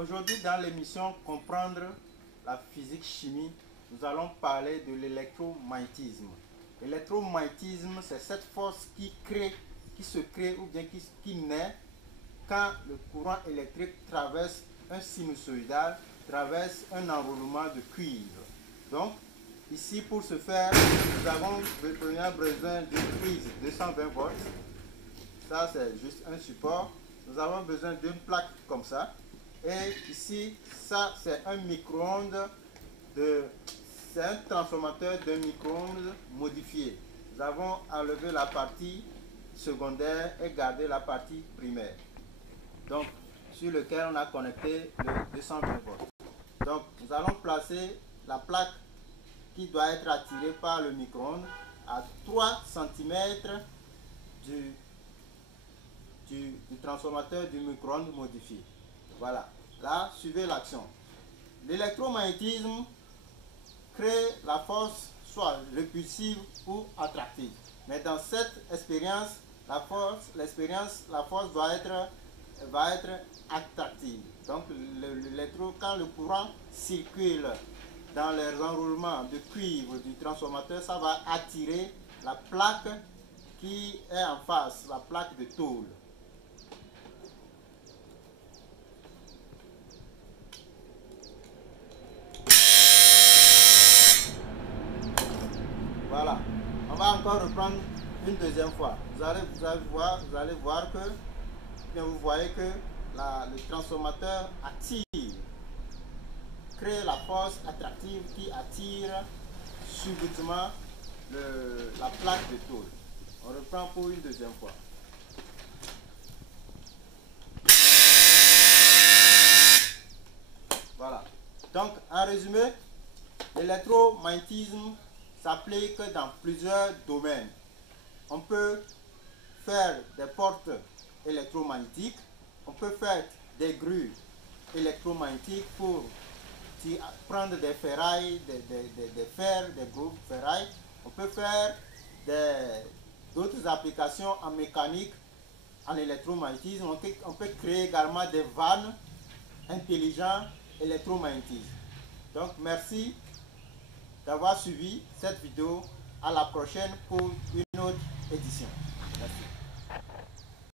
Aujourd'hui, dans l'émission Comprendre la physique-chimie, nous allons parler de l'électromagnétisme. L'électromagnétisme, c'est cette force qui se crée ou bien qui naît quand le courant électrique traverse un sinusoïdal, traverse un enroulement de cuivre. Donc, ici, pour ce faire, nous avons besoin d'une prise 220 volts. Ça, c'est juste un support. Nous avons besoin d'une plaque comme ça. Et ici, ça, c'est un micro-ondes, c'est un transformateur de micro-ondes modifié. Nous avons enlevé la partie secondaire et gardé la partie primaire. Donc, sur lequel on a connecté le 220 volts. Donc, nous allons placer la plaque qui doit être attirée par le micro-ondes à 3 cm du transformateur du micro-ondes modifié. Voilà. Là, suivez l'action. L'électromagnétisme crée la force soit répulsive ou attractive. Mais dans cette expérience, la force va être attractive. Donc, quand le courant circule dans les enroulements de cuivre du transformateur, ça va attirer la plaque qui est en face, la plaque de tôle. Voilà. On va encore reprendre une deuxième fois. Vous allez voir que, bien vous voyez que le transformateur attire, crée la force attractive qui attire subitement la plaque de tôle. On reprend pour une deuxième fois. Voilà. Donc, en résumé, l'électromagnétisme s'applique dans plusieurs domaines. On peut faire des portes électromagnétiques, on peut faire des grues électromagnétiques pour prendre des ferrailles, des fers, des groupes ferrailles. On peut faire d'autres applications en mécanique, en électromagnétisme. On peut créer également des vannes intelligents électromagnétisme. Donc merci d'avoir suivi cette vidéo. À la prochaine pour une autre édition. Merci.